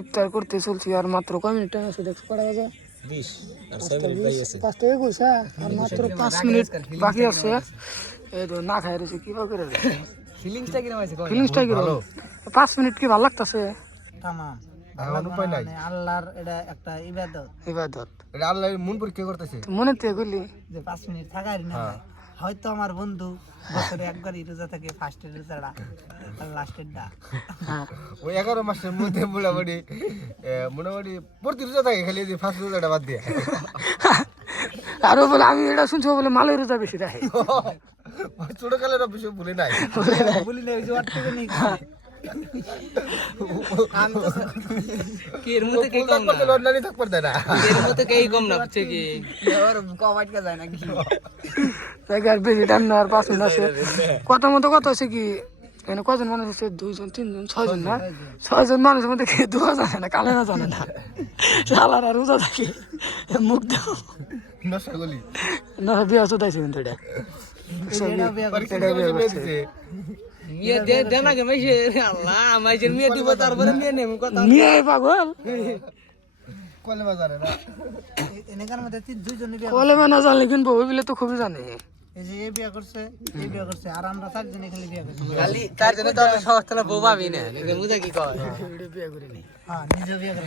ইফতার করতে চলছি আর মাত্র কয় মিনিট টাইম আছে দেখছো কটা বাজে 20 আর 6 মিনিট বাকি আছে 5:21 হ্যাঁ আর মাত্র 5 মিনিট বাকি আছে এই তো না খাই রয়েছে কি করে ফিলিংসটা কিরকম আছে ফিলিংসটা কি ভালো 5 মিনিট কি ভালো লাগতাছে তামাম এখন উপায় নাই আল্লাহর এটা একটা ইবাদত এটা আল্লাহর মন পরীক্ষা করতেছে মনে তে কইলি যে 5 মিনিট থাকাই না হয়তো আমার বন্ধু বছরে একবারই রোজা থাকে ফার্স্টের রোজাটা আর লাস্টেরটা ওই 11 মাসের মধ্যে মোটামুটি প্রতি রোজা থাকে খালি যে ফার্স্ট রোজাটা বাদ দিয়ে আরো বলে আমি এটা শুনছি বলে মালের রোজা বেশি রাখে ছোট কালের বিষয় ভুলে নাই বলি না যে ওর থেকে নেই এর মধ্যে কে কম না লড়নানি থাক পারতে না এর মধ্যে কেই কম না বুঝছে কি আর কমাইট কা যায় নাকি জায়গা আর বেশি টাইম না আর 5 মিনিট আছে কত মতো কত আছে কি এখানে কজন মানুষ আছে 2 জন 3 জন 6 জন না 6 জন মানুষের মধ্যে কি দুয়া জানে না কালে না জানে না শালারা রোজা থাকে মুখ দাও নশাগলি না বিয়া চোদাইছে কিন্তু এটা এটা বিয়া পরীক্ষা করে দিতে মিয়া দে না কে মাইছে আল্লাহ মাইছে মিয়া দিব তারপরে মিয়া নেম কথা নিয়ে আয় পাগল কলে বাজারে না এনেকার মধ্যে দুইজনই বিয়া কলে না জানলে কিন্তু বউ বিলে তো খুবই জানে এই যে এই বিয়া করছে এই বিয়া করছে আর আমরা চারজন খালি বিয়া করছি খালি চারজনে তো সহজ বউ পাবি না বুঝা কি কয় বিয়া করিনি হ্যাঁ নিজে বিয়া করছে